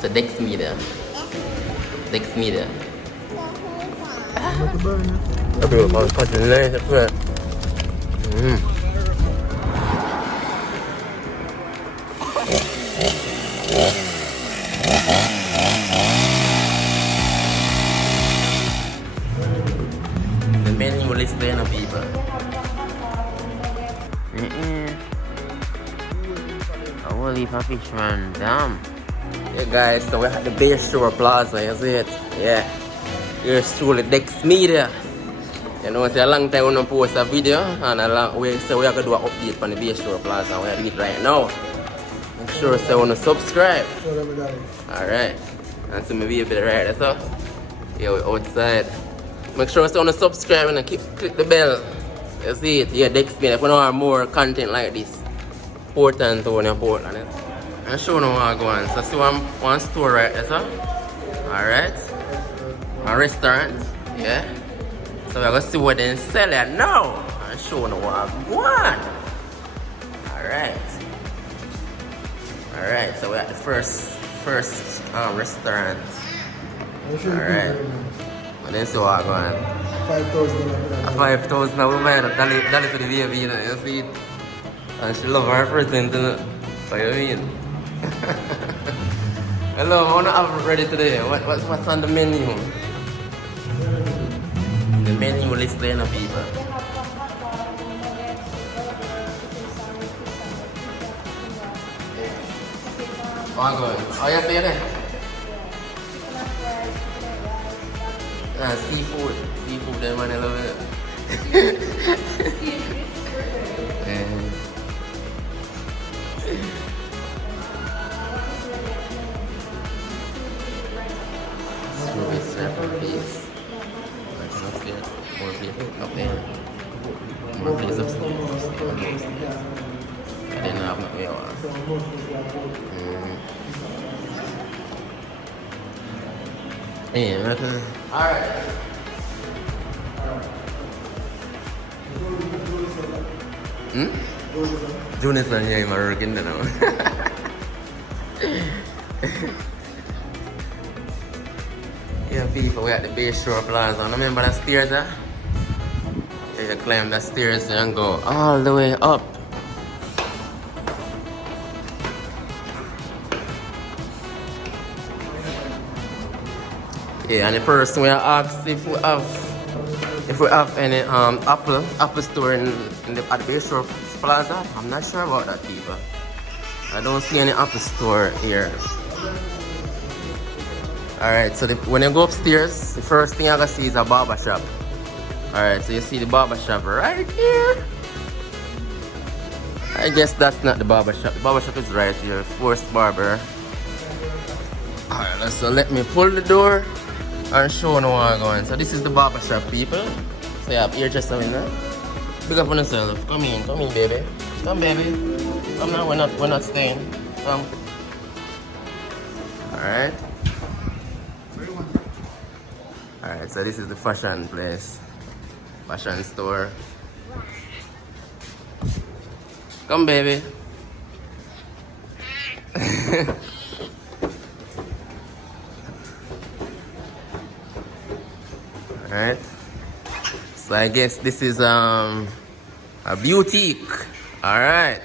So Dex Media. Dex Media. Aduh, kalau padannya itu. The menu list there na people. I will leave a fish man, damn. Yeah guys, so we're at the Bayshore Plaza, you see it? Yeah. Here's truly Dex Media. You know, it's a long time we don't post a video, and we are going to do an update on the Bayshore Plaza. We're going to do it right now. Make sure you want to subscribe. Alright. And so maybe a bit right there, so. Yeah, we're outside. Make sure you want to subscribe and click the bell. You see it? Yeah, Dex Media. If you want more content like this, Portantonio, Portland. I'm sure no one going. So see one store right there, so. Alright. A restaurant. Yeah. So we're gonna see what they sell it now. I'm sure no one going. Alright. Alright, so we're at the first restaurant. Alright. And then see what going. 5,000. 5,000 woman. That is the baby, you know. You see it? And she love her present, you know. What you mean? Hello, I wanna have it ready today. What's on the menu? The menu list there na people. Oh, good. Oh, yeah, see it. Seafood. Seafood, that man, I love it. Strawberry surfer, please. Upstairs. More places up there. More places upstairs. I didn't have my way on. Yeah, nothing. Alright. Jonathan, yeah, I'm working now. Yeah, people, we're at the Bayshore Plaza. Remember the stairs, huh? Yeah, you climb the stairs and go all the way up. Yeah, and the person will ask if we have any Apple store at the Attribution Plaza. I'm not sure about that, people. I don't see any Apple store here. Alright, so when you go upstairs, the first thing I can see is a barber shop. Alright, so you see the barber shop right here. I guess that's not the barber shop. The barber shop is right here, Forced Barber. Alright, so let me pull the door and show you where I'm going. So this is the barber shop, people. So you have hairdresser in there. Big up on yourself. Come in, baby. Come, baby. Come now, we're not staying. Come. Alright. Alright, so this is the fashion place. Fashion store. Come, baby. Alright. So I guess this is a boutique. Alright.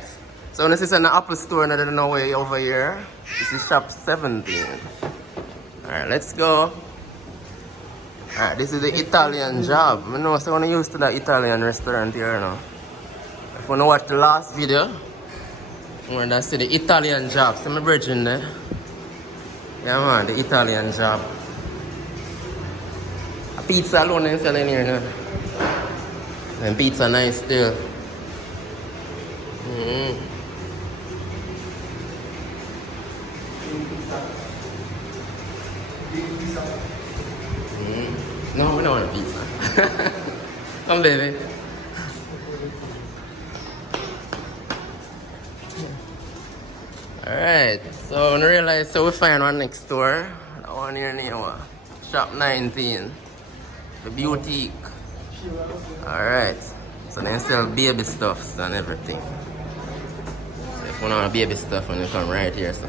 So this is an Apple store, I don't know where over here. This is shop 17. Alright, let's go. Alright, this is the Italian job. I know someone used to that Italian restaurant here now. If you want to watch the last video, you want to see the Italian job. See my bridge in there? Yeah man, the Italian job. A pizza alone is selling here now. And pizza nice still. No, we don't want a pizza. Come, baby. Alright, so I realize, so we find one next door. That one here near what? Shop 19. The boutique. Alright. So they sell baby stuffs and everything. So if you want baby stuff, when you come right here, so.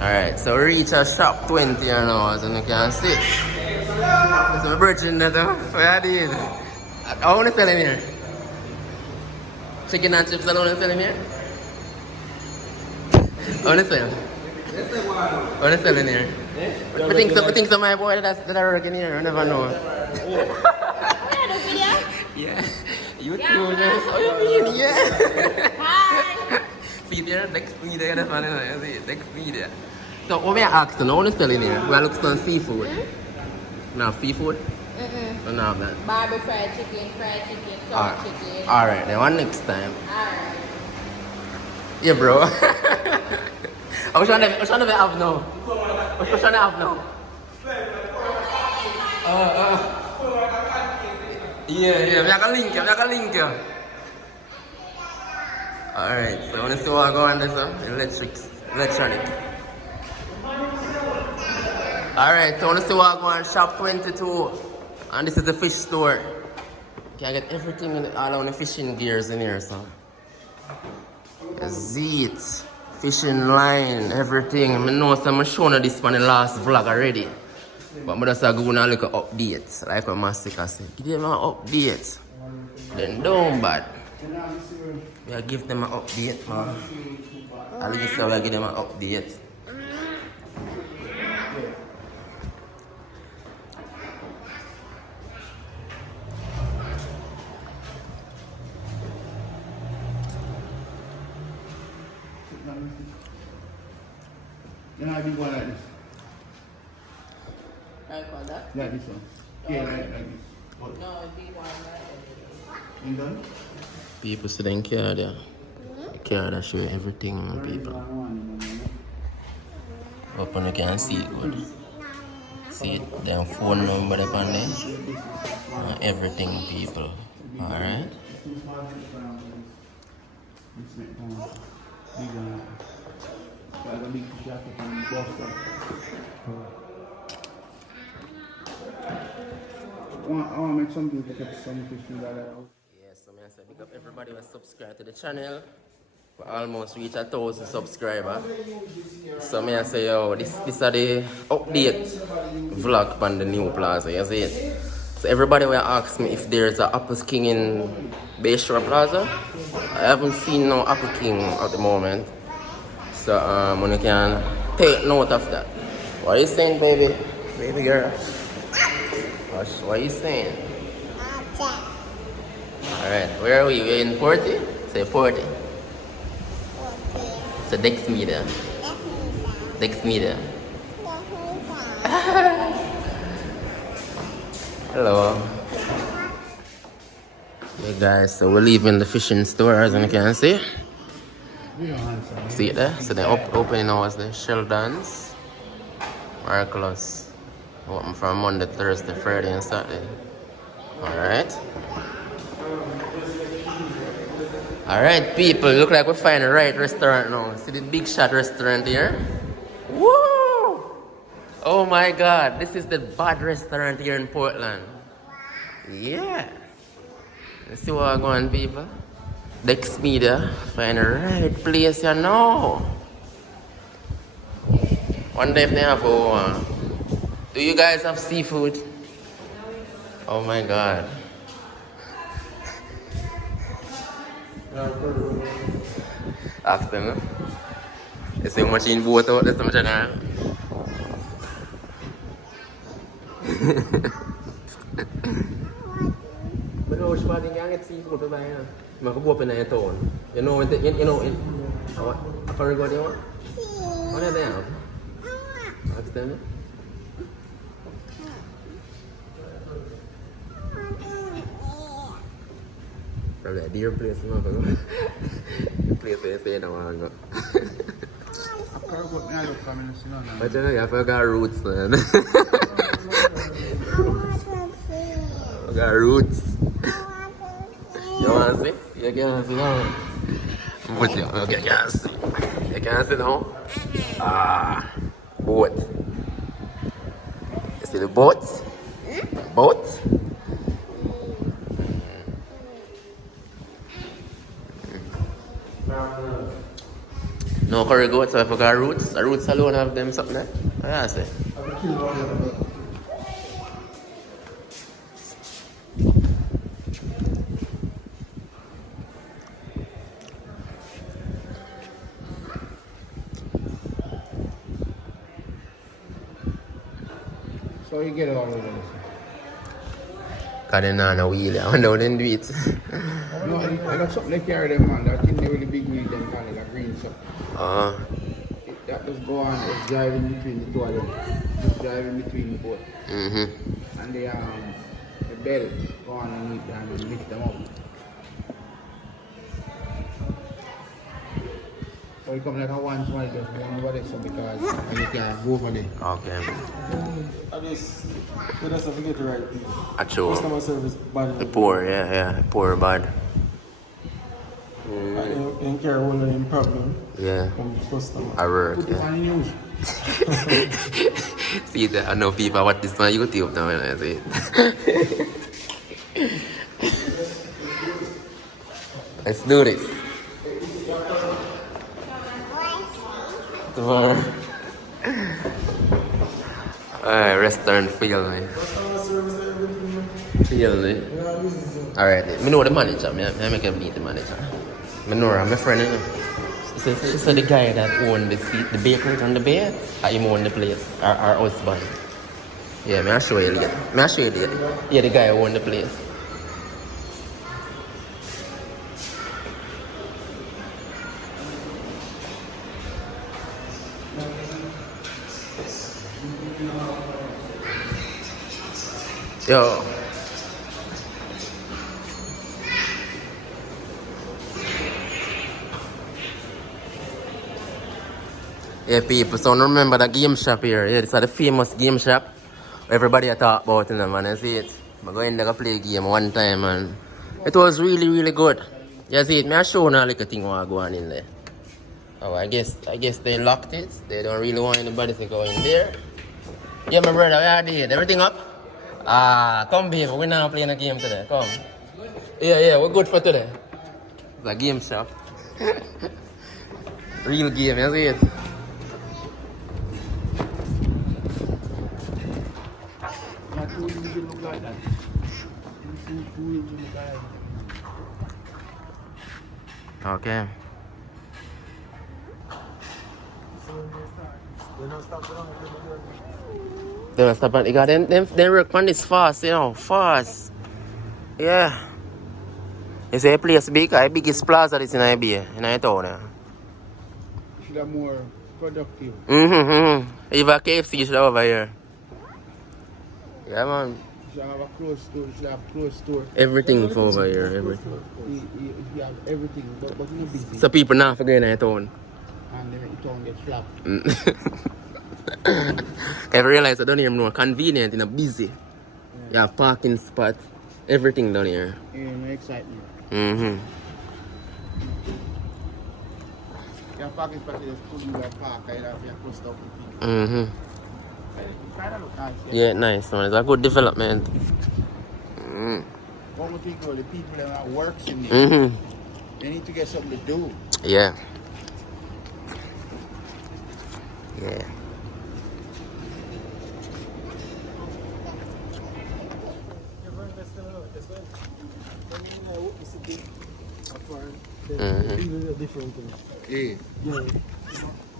Alright, so we reach a shop 20 here now, as you can see. There's my virgin there, what I did. I want to sell him here. Chicken and chips, I don't want to sell him here. I want to sell. I want to sell in here. I think some my boy that are working here, I never know. Yeah, you too, man. Oh, you mean, yeah. Hi. See there, next me there, that's what I see. Next me there. So, what we are asking, I want to sell in here. We are looking for seafood. Now, seafood? So now that. Barbie fried chicken, chopped chicken. Alright, then one next time. Alright. Yeah, bro. Which one do we have now? Which one do we have now? Yeah, we have a link here. Alright, so I want to see what I go on this electronic. Alright, so I want to see what I go on shop 22. And this is the fish store. You can get everything in all on the fishing gears in here, so. Zit, fishing line, everything. I know I'm showing you this from the last vlog already. But I'm just going to look at updates, like what Mastika said. Give them an update. Then don't bad. We give them an update, man. At least we give them an update. Then I do one like this. Like what that? Like this one. Yeah, like this. No, it'd be one like You done? People sitting care there. Care that show everything on people. Open you can see it good. See it, their phone number upon there. Everything people. Alright? I want to make something to get some fish in that out. Yes, so I say big up everybody who subscribed to the channel. We almost reached 1,000 subscribers. So I say, yo, this is the update vlog on the new plaza, you see it? So everybody will ask me if there's an Apple King in Bayshore Plaza. I haven't seen no Apple King at the moment. So when you can take note of that. What are you saying, baby? Baby girl? What are you saying? Alright, where are we? We're in Porty? Say Porty. So Dex Media. Dex Media. Hello. Yeah guys, so we're leaving the fishing store as you can see. See it there? So they're opening hours there. Sheldon's. Miraculous. Open from Monday, Thursday, Friday and Saturday. Alright. Alright people, look like we find the right restaurant now. See the Big Shot restaurant here? Woo! Oh my god, this is the bad restaurant here in Portland. Yeah. Let's see what I'm going people. Dex Media, find the right place you know. One day if they have one. Do you guys have seafood? Oh my god. Ask them, no? They say how much in boat out, that's how much I know. But no, I think I get seafood to buy. I can open a town. You know, I can't go there. What do they have? Ask them. Probably a dear place, no? The place where you say no one go. But you know, you have got roots, man. I got roots. You want to see? You can't see now. But you can't see. You can't see now? Ah, boat. You see the boat? Boat? No curry goat, so I forgot roots. The roots alone have them something there. Yeah, I say. So you get all of those. Cause they not no wheel, I wonder how they do it. No, I got something they carry them on. That thing they really big wheel them kind of like green stuff. That just go on, just drive in between the two of them. Just drive in between the boat. And the bell go on and lift them up. So you come like a one small just go over there so because you can go over there. Okay. I just have to get the right thing. Actual. Customer service bad. The poor, yeah, poor bad. And care one of them problem. Yeah. From the customer. I work, Put it yeah. on the news. See that? I know people watch this on YouTube now when I see it. Let's do this. Tomorrow. Restaurant feel me. Feel me. Alright, I know the manager. I make him meet the manager. I know her, my friend. You know. She said the guy that owned the seat, the bakery on the bay, him own the place, our husband. Yeah, I'll show you later. Yeah, the guy who owned the place. Yo. Yeah, people, so remember the game shop here. Yeah, this is the famous game shop. Everybody I talk about in them, man. I see it. I go in there to play a game one time, and it was really, really good. You see it? I show now like a thing what go on in there. Oh, I guess they locked it. They don't really want anybody to go in there. Yeah, my brother, where are they? Everything up? Come baby, we're now playing a game today. Come. Yeah, we're good for today. It's a game shop. Real game, you see it? That two wheels look like that. Two wheels look like that. Okay. They don't stop and they work on this fast, you know, fast. Yeah. You say a place big, the biggest plaza this in Ibia, in a town. Yeah. Should have more productive. Even a KFC should have over here. Yeah, man. You should have a close store. You should have close store. Everything for over here, everything. You have everything, but you're busy. So people not forget in a town. And then the town gets flat. I realize I don't even know convenient in a busy. Yeah. You have parking spot, everything down here. Yeah, no excitement. Mm-hmm. You have parking spot, you just pull you a park, you have your post up with people. Mm-hmm. It kind of look nice. Yeah, nice man. It's a good development. One more thing, though, the people that works in there, Mm-hmm. they need to get something to do. Yeah. Yeah. Different things. Yeah.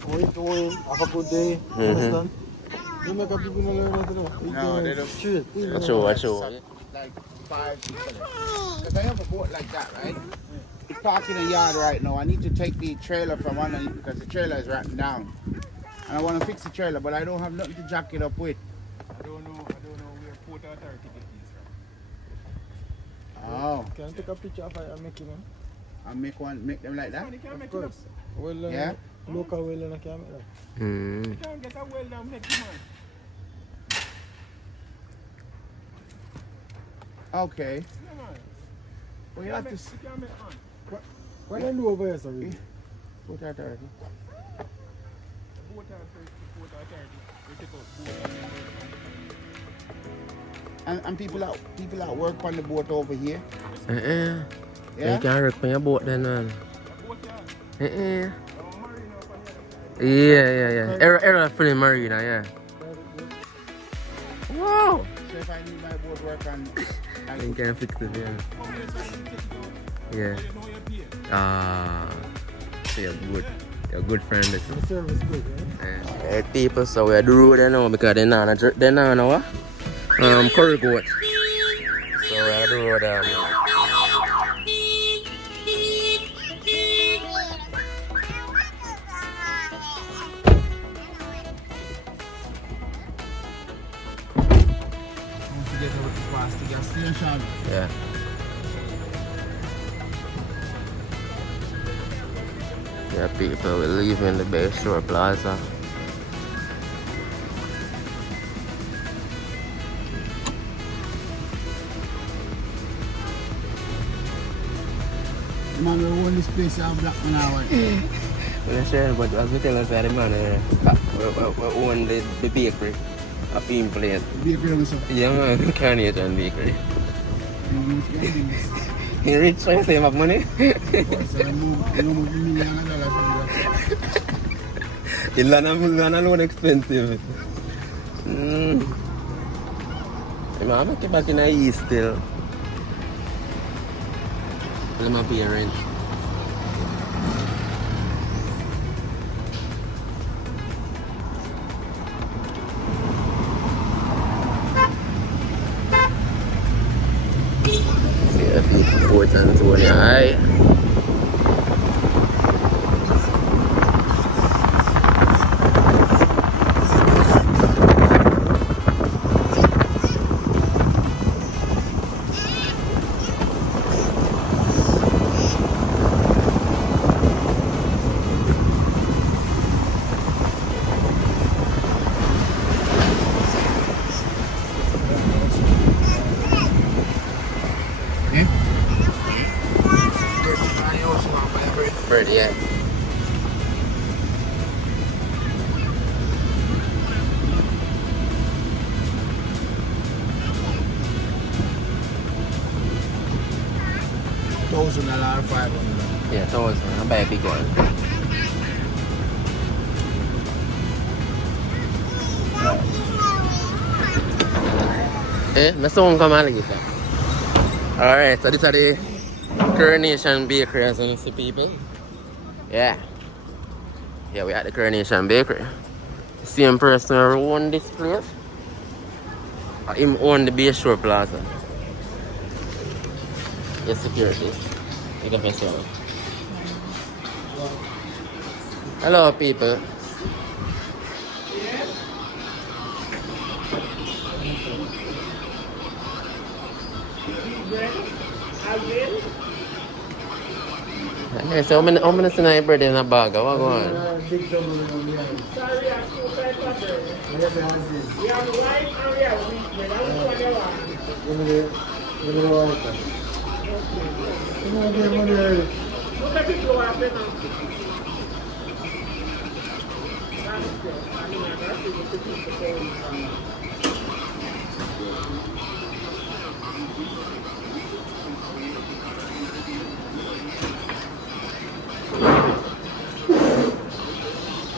Wait, have a good day. Understand? You make a people learn how to do. No, they don't. Straight. That's true. Like 5 people. Because I have a boat like that, right? It's parked in a yard right now. I need to take the trailer from underneath because the trailer is wrapped down. And I want to fix the trailer, but I don't have nothing to jack it up with. I don't know where Port Authority get these from. Oh. Can I take a picture of it and make it, man? And make them like that? Of course. Well, Yeah? local well and I can make that. Mm. You can't get a well down make it, man. Okay. Yeah, man. Well, you have to... You can't make one. What do I do over here, sorry? Port Authority. Port Authority. We take out boat. And people that work on the boat over here. You Yeah? can't work on your boat then, man. Boat yard. Uh-uh. Marina up on Yeah. Errol Free Marina, yeah. Wow! So if I need my board work and You can fix it, yeah. So you're good. You're a good friend. Listen. The service good, right? Hey, people, so we are the road now because they're not what? Curry goat. So we are the road. don't forget about this past the gas station. Yeah. Yeah, people, we're leaving the Bayshore Plaza. Man, we own this place and black man hour. We're sure, but as we tell us, the man, we own the bakery. A film place. Bakery also. Yeah, man, Carnation Bakery. You rich, so you save up money? So I move $1,000,000 The land alone expensive. I'm back in the east still. Let me pay rent. See if you Portantonio, alright? Bread, yeah. $1,000 500. Yeah, 1,000. I'll buy a big one. My son come and get that. Alright, so this is the Coronation Bakery, as you see, people. Yeah. Yeah, we at the Coronation Bakery. Same person who own this place. Him own the Bayshore Plaza. The security. You can see. Hello, people. Hey, so how many see bread in a bag? What going on? Big trouble in the eye. Sorry, I have two types of bread. We have the hands We have white and we have wheat bread. Which one you want? Give me the white. Come on, give money early. Look at it go up and down.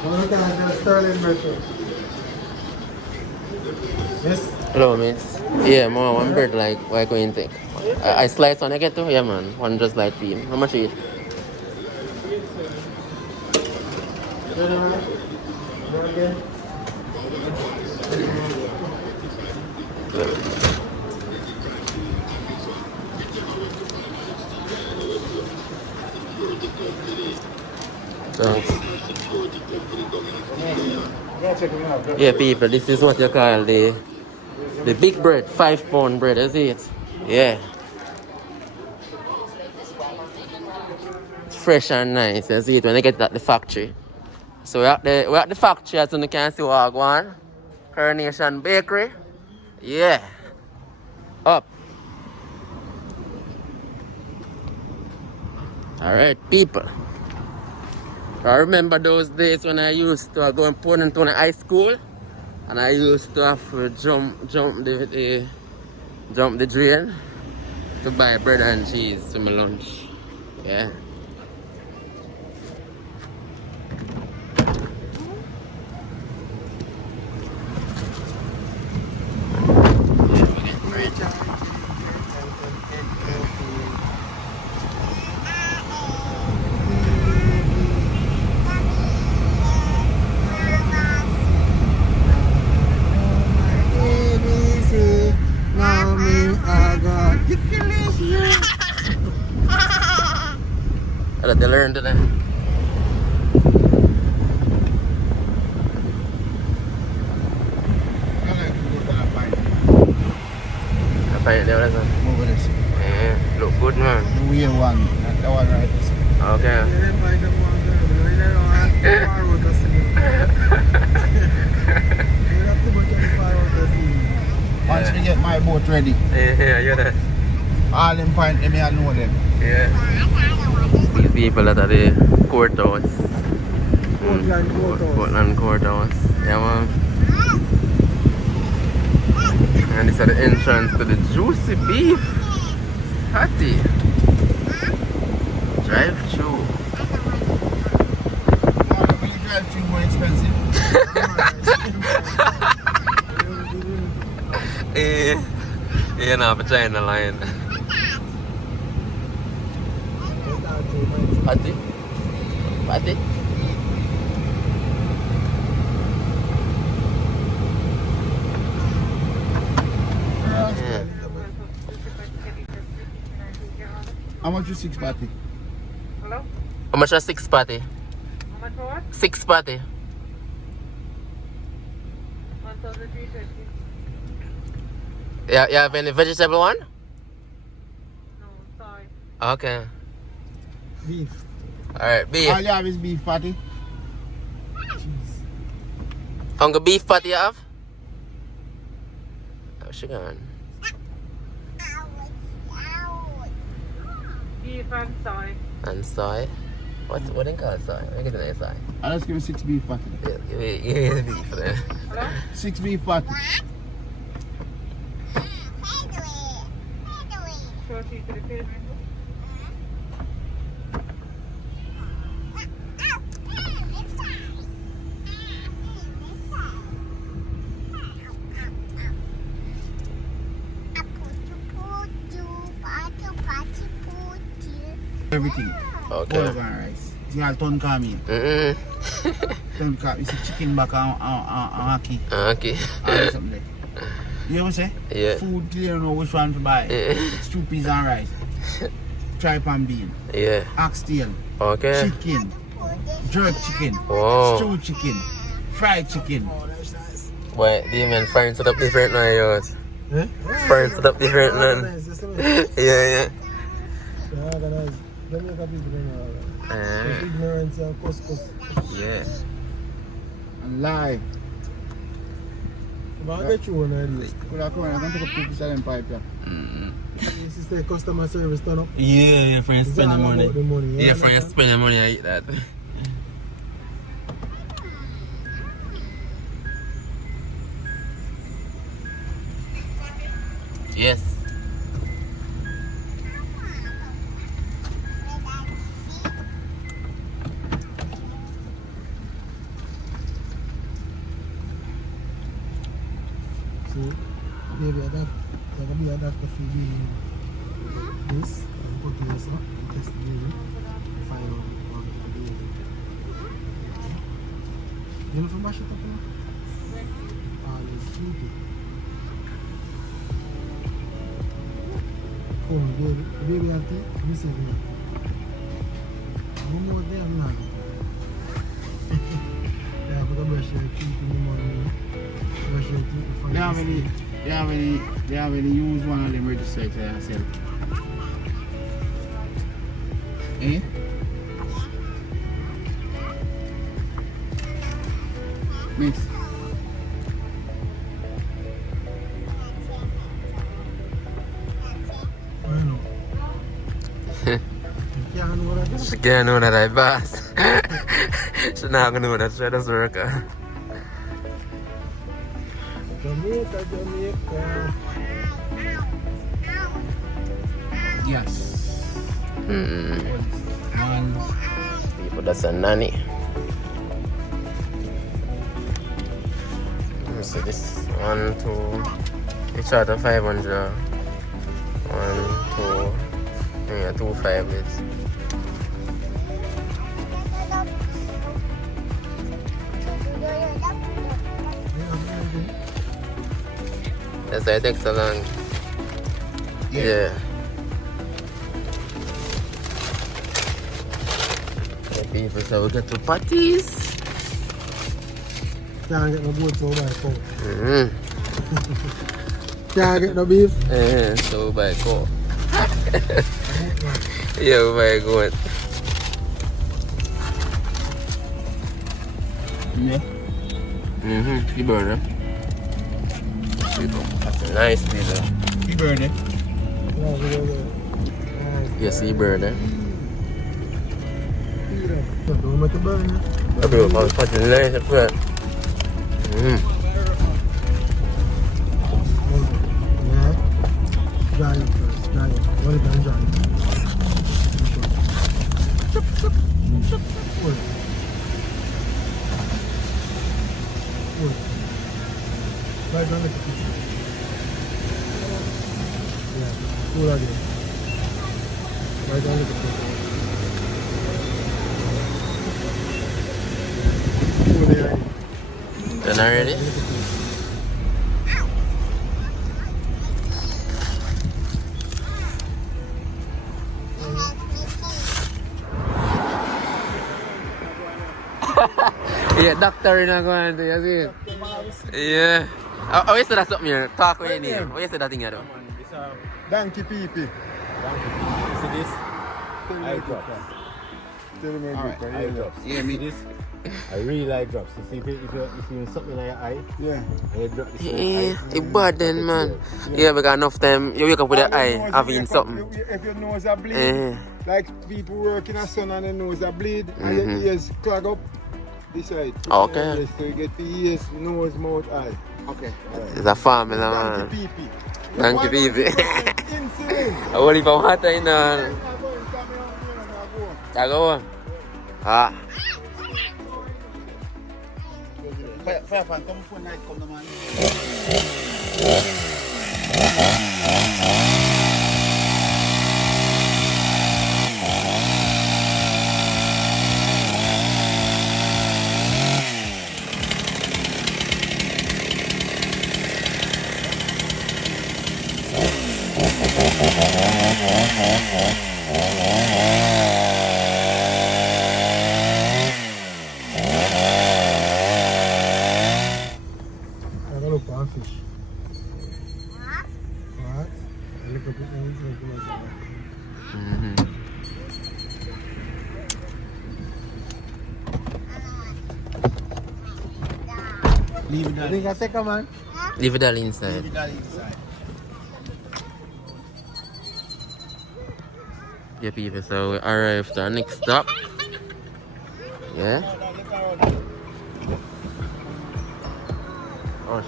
One time, Sterling Merchant. Yes? Hello, miss. Yeah, more one bread like what you going to think? I slice one I get to? Yeah, man. One just like bean. How much each? Okay. Thanks. Yeah, check them out. Yeah, people, this is what you call the big bread, 5-pound bread, is it? Yeah. It's fresh and nice, you see it when you get it at the factory. So we're at the factory, as you can see what I go on. Coronation Bakery. Yeah. Up. Alright, people. I remember those days when I used to go in Portantonio High School, and I used to have to jump the drain to buy bread and cheese for my lunch. Yeah. burn today. I find it there, that's it. Over this. Yeah, look good, man. The way one, not the one right this. Okay. Once we get my boat ready, Yeah, you're there. all them point them, I know them. Yeah. These people that are the courthouse. Portland courthouse. Yeah, man. And this is the entrance to the juicy beef patty. Drive through. Will you drive through more expensive? Yeah, no, but China line. Patty? Patty? Yeah. How much is 6 patty? Hello? How much is 6 patty? How much for what? 6 patty. 1,350. Yeah, you have any vegetable one? No, sorry. Okay. Beef. Alright, beef. All you have is beef patty. Hungry beef patty you have? Oh, she gone. Beef and soy. And soy. What they call soy? What is it soy? I'll just give me 6 beef patty. Yeah, give me the beef then. Hello? 6 beef patty. Show you to the pavement. Everything. Okay. All of our rice. You have ton come in. Ton come. It's a chicken back on ackee. Okay. Or something like. You ever say? Yeah. Food clear know which one to buy. Stew peas and rice. Tripe and bean. Yeah. Oxtail. Okay. Chicken. Jerk chicken. Wow. Stew chicken. Fried chicken. Wait, the man frying it up different now, yours. Eh? Frying it up different now. Nice, just a minute. Yeah, yeah. Yeah, nice. Let me make a people know. Ah, Ignorance and couscous. yeah. And live. But I'll get you one of these. Could I come in? I'm going to take a picture of them pipe here. This is the customer service turn up. Yeah, for you It's spend the all money. about the money. Yeah, for you spend the money, I eat that. Yes. See, baby, that can be a doctor for you. This, and put this up, and test the baby, find out what the baby. You know from mash it up now? All is sleepy. Come on, baby. Baby have tea? Me say no. No more damn now. Yeah, but I brush your teeth in the morning. Brush your teeth before They you have any, sleep. they have any use one of them register to yourself. Eh? Miss. I know. You can't know what I do. She can't know that I boss. She not gonna know that she does work. Jamaica, Jamaica. Yes. Hmm. People that's a nanny. Let me see this. 1, 2. Each out of 500. 1, 2. Yeah, 2 5 is. That's why it takes so long. Yeah. People say we get to parties. Can't get no boat so by cow. Mm-hmm. Can't get no beef. So by go. Yeah, by go. Yeah. The burner. That's a nice pizza. You burn it. Yes, the burner. Don't make a burn. I feel like it's nice at first. Yeah. Dry it first. Dry it. What is that dry it? Chop, chop, chop. Hold it. Hold it. Right down like a fish. Yeah. Hold on there. Right down like a fish. Hold it right. Done already? Yeah, doctor in a going to you see it. Yeah. Oh, you said that something here. Talk with your name. What you said that thing here though? It's a donkey pee-pee. See this? Eye drops. Alright, eye drops. Yeah, me this. I really like drops. You see, if you something in your eye, and you drop this in your eye. It's bad then, man. Yeah, because enough time you wake up with the eye having something. If your nose are bleed, like people work in the sun and their nose are bleed, and your ears clog up, this side. Okay. So you get the ears, nose, mouth, eye. Okay. It's a formula, man. Donkey pee-pee. Thank you, baby. Insulin. I want to go hot in there. I go on. Ah. Fire fan, come for night, come the man. I gotta look for a fish. What? I look up at Leave it I think I take a man. Leave it all inside. Leave it all inside. Yeah, people, so we arrived to our next stop. Yeah? Oh,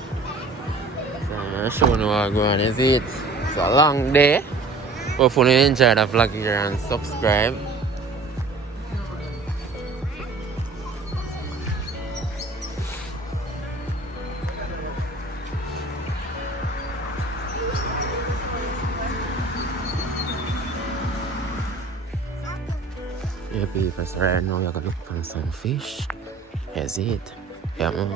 so I'm showing you what going on, is it? It's a long day. Hopefully you enjoy the vlog here and subscribe. Yeah, people, so right now you're gonna look for some fish. Is it? Yeah, man.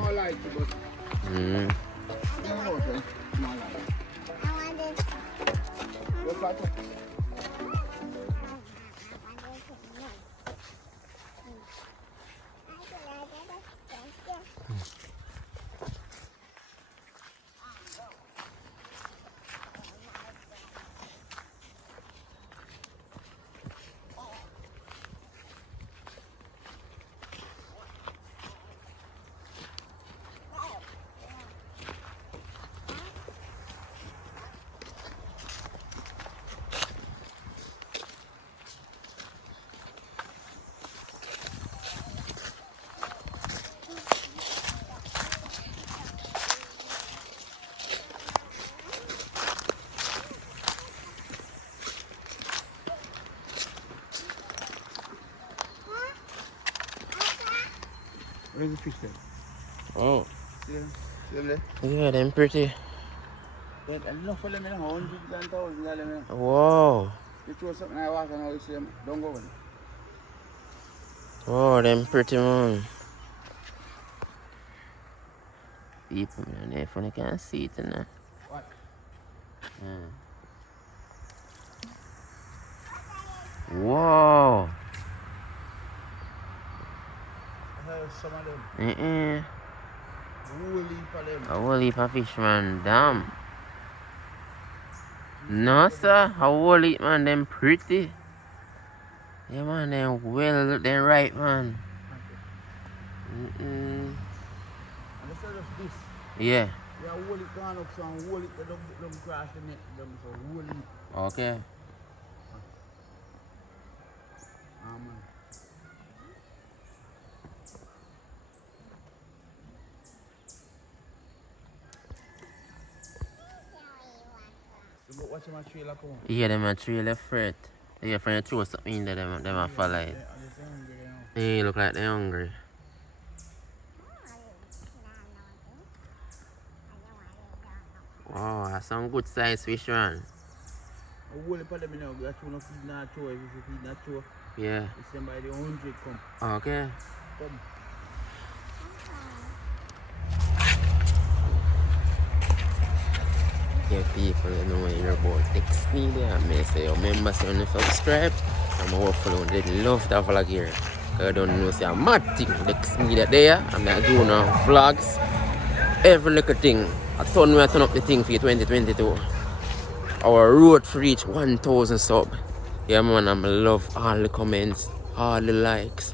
Where's the fish then? Oh. See them there? Yeah, them pretty. Yeah, enough for them in 100 and 1,000. Whoa. You throw something I walk and now you see them, don't go in. Oh, them pretty, man. People, man, if you can't see it, now. What? Whoa. some of them. Mm-mm. Whole heap of them. A whole heap of fish, man. Damn. No, sir. A whole heap, man. Them pretty. Yeah, man. Them well, them right, man. Mm-mm. And instead of this, Yeah. we are whole it gone up, so whole it, they don't crash the net, them, so whole it. Okay. Man. So watch my trailer come on. Yeah, them a trailer freight. Yeah, friend, throw something in there, them a follow it. They look like they're hungry. Wow, that's some good size fish, man. I will put them in now. That's one of feed not show. If you feed not show, Yeah. it's them by the 100 come. Okay. Come. Yeah, people, you know, hear about text me there. I may say, remember, say, when you subscribe, I'm hopefully they love that vlog here. I don't know, say, I'm mad thing, text me there. I'm do now vlogs, every little thing. I turn up the thing for you 2022. Our road to reach 1,000 sub. Yeah, man, I love all the comments, all the likes.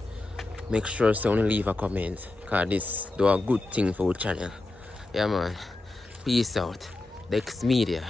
Make sure someone leave a comment, because this do a good thing for our channel. Yeah, man. Peace out. Dex Media.